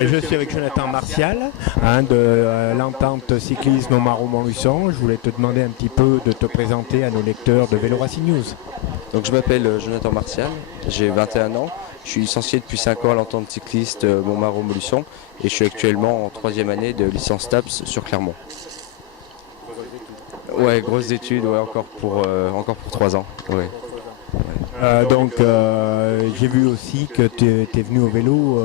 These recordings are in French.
Je suis avec Jonathan Martial de l'entente cyclisme Montmarault-Montluçon. Je voulais te demander un petit peu de te présenter à nos lecteurs de Vélo Racing News. Donc je m'appelle Jonathan Martial, j'ai 21 ans, je suis licencié depuis 5 ans à l'entente cycliste Montmarault-Montluçon et je suis actuellement en 3e année de licence TAPS sur Clermont. Ouais, grosses études, ouais, encore pour 3 ans. Ouais. J'ai vu aussi que tu es venu au vélo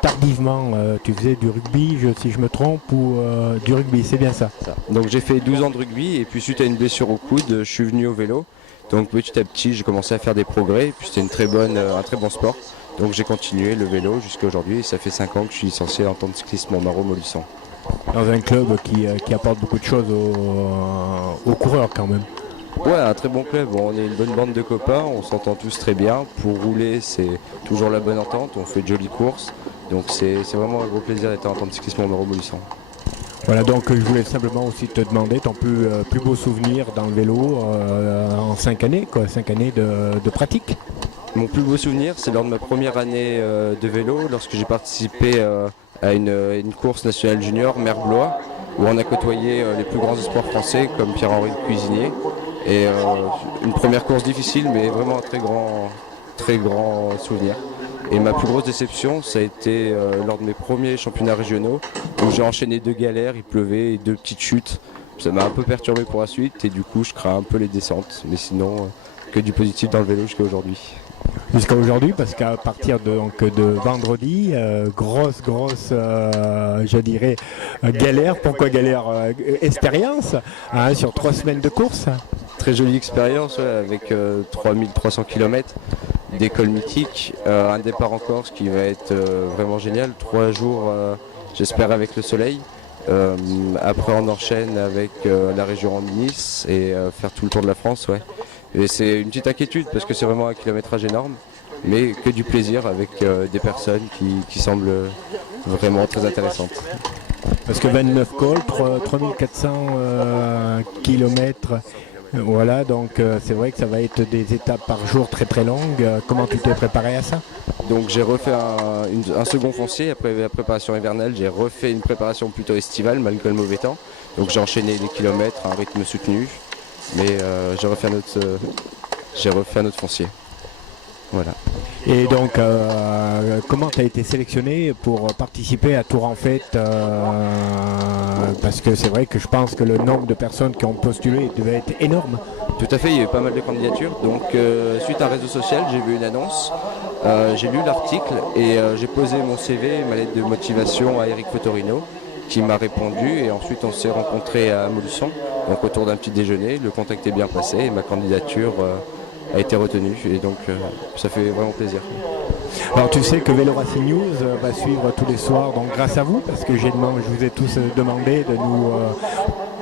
tardivement. Tu faisais du rugby, si je me trompe, ou du rugby, c'est bien ça. Donc j'ai fait 12 ans de rugby et puis suite à une blessure au coude, je suis venu au vélo. Donc petit à petit, j'ai commencé à faire des progrès et puis c'était un très bon sport. Donc j'ai continué le vélo jusqu'à aujourd'hui et ça fait 5 ans que je suis licencié en tant que cycliste Montmarault-Montluçon. Dans un club qui apporte beaucoup de choses aux coureurs quand même. Ouais, un très bon club. On est une bonne bande de copains, on s'entend tous très bien. Pour rouler, c'est toujours la bonne entente, on fait de jolies courses. Donc c'est vraiment un gros plaisir d'être en tant que cycliste Montmarault-Montluçon. Voilà, donc je voulais simplement aussi te demander ton plus beau souvenir dans le vélo en 5 années, 5 années de pratique. Mon plus beau souvenir, c'est lors de ma première année de vélo, lorsque j'ai participé à une course nationale junior Mer-Blois, où on a côtoyé les plus grands espoirs français comme Pierre-Henri Cuisinier. Et une première course difficile, mais vraiment un très grand souvenir. Et ma plus grosse déception, ça a été lors de mes premiers championnats régionaux, où j'ai enchaîné 2 galères, il pleuvait et 2 petites chutes. Ça m'a un peu perturbé pour la suite, et du coup je crains un peu les descentes. Mais sinon, que du positif dans le vélo jusqu'à aujourd'hui. Jusqu'à aujourd'hui, parce qu'à partir de vendredi, grosse, je dirais, galère. Pourquoi galère? Expérience sur 3 semaines de course. Très jolie expérience, ouais, avec 3300 km, des cols mythiques, un départ en Corse qui va être vraiment génial, 3 jours j'espère avec le soleil. Après on enchaîne avec la région en Nice et faire tout le tour de la France. Ouais. Et c'est une petite inquiétude parce que c'est vraiment un kilométrage énorme, mais que du plaisir avec des personnes qui semblent vraiment très intéressantes. Parce que 29 cols, 3400 km. Voilà, donc c'est vrai que ça va être des étapes par jour très très longues. Comment tu t'es préparé à ça? Donc j'ai refait un second foncier après la préparation hivernale, j'ai refait une préparation plutôt estivale malgré le mauvais temps. Donc j'ai enchaîné les kilomètres à un rythme soutenu, mais j'ai refait un autre foncier. Voilà. Et donc, comment tu as été sélectionné pour participer à Tour en Fête parce que c'est vrai que je pense que le nombre de personnes qui ont postulé devait être énorme. Tout à fait, il y a eu pas mal de candidatures. Donc, suite à un réseau social, j'ai vu une annonce, j'ai lu l'article et j'ai posé mon CV, ma lettre de motivation à Eric Fotorino, qui m'a répondu. Et ensuite, on s'est rencontrés à Montluçon, donc autour d'un petit déjeuner. Le contact est bien passé et ma candidature a été retenue. Et donc, ça fait vraiment plaisir. Alors tu sais que Vélo Racing News va suivre tous les soirs, donc grâce à vous, parce que je vous ai tous demandé de nous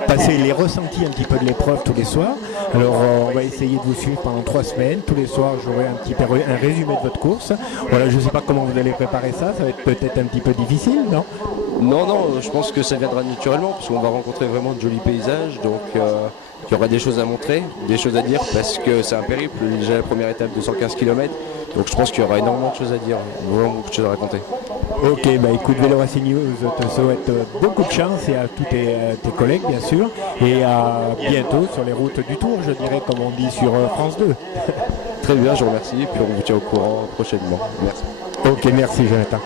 passer les ressentis un petit peu de l'épreuve tous les soirs. Alors on va essayer de vous suivre pendant 3 semaines. Tous les soirs j'aurai un résumé de votre course. Voilà, je ne sais pas comment vous allez préparer ça, ça va être peut-être un petit peu difficile, non? Non, je pense que ça viendra naturellement, parce qu'on va rencontrer vraiment de jolis paysages, donc il y aura des choses à montrer, des choses à dire, parce que c'est un périple, déjà la première étape de 115 km, donc je pense qu'il y aura énormément de choses à dire, vraiment beaucoup de choses à raconter. Ok, écoute, Vélo Racing News te souhaite beaucoup de chance et à tous tes collègues bien sûr, et à bientôt sur les routes du Tour, je dirais, comme on dit sur France 2. Très bien, je vous remercie, et puis on vous tient au courant prochainement. Merci. Ok, merci Jonathan.